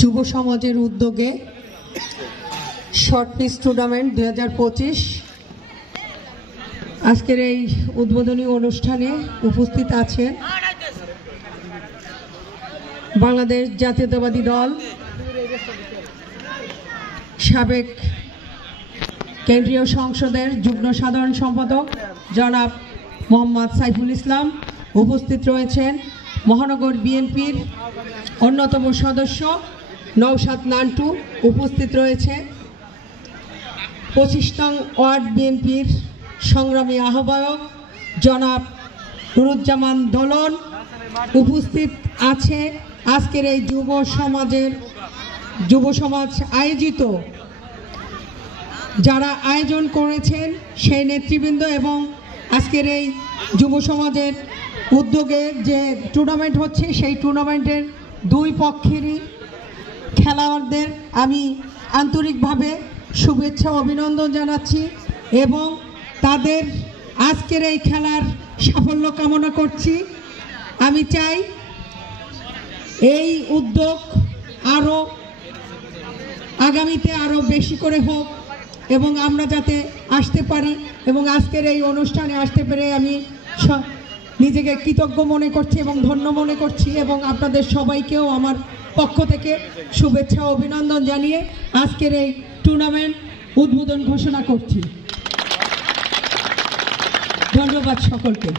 যুব সমাজের উদ্যোগে শর্ট পিচ টুর্নামেন্ট 2025 আজকের এই উদ্বোধনী অনুষ্ঠানে উপস্থিত আছেন বাংলাদেশ জাতীয়তাবাদী দল সাবেক কেন্দ্রীয় সংসদের যুগ্ম সাধারণ সম্পাদক জনাব মোহাম্মদ সাইফুল ইসলাম। উপস্থিত রয়েছেন মহানগর বিএনপির অন্যতম সদস্য নওশাদ নান্টু। উপস্থিত রয়েছে 25 নং ওয়ার্ড বিএনপির সংগ্রামী আহ্বায়ক জনাব নুরুজ্জামান দোলন। উপস্থিত আছে আজকের এই যুব সমাজ আয়োজিত যারা আয়োজন করেছেন সেই নেতৃবৃন্দ এবং আজকের এই যুব সমাজের উদ্যোগে যে টুর্নামেন্ট হচ্ছে সেই টুর্নামেন্টের দুই পক্ষেরই খেলোয়াড়দের আমি আন্তরিকভাবে শুভেচ্ছা অভিনন্দন জানাচ্ছি এবং তাদের আজকের এই খেলার সাফল্য কামনা করছি। আমি চাই এই উদ্যোগ আরও আগামীতে আরও বেশি করে হোক এবং আমরা যাতে আসতে পারি এবং আজকের এই অনুষ্ঠানে আসতে পেরে আমি নিজেকে কৃতজ্ঞ মনে করছি এবং ধন্য মনে করছি এবং আপনাদের সবাইকেও আমার পক্ষ থেকে শুভেচ্ছা ও অভিনন্দন জানিয়ে আজকের এই টুর্নামেন্ট উদ্বোধন ঘোষণা করছি। ধন্যবাদ সকলকে।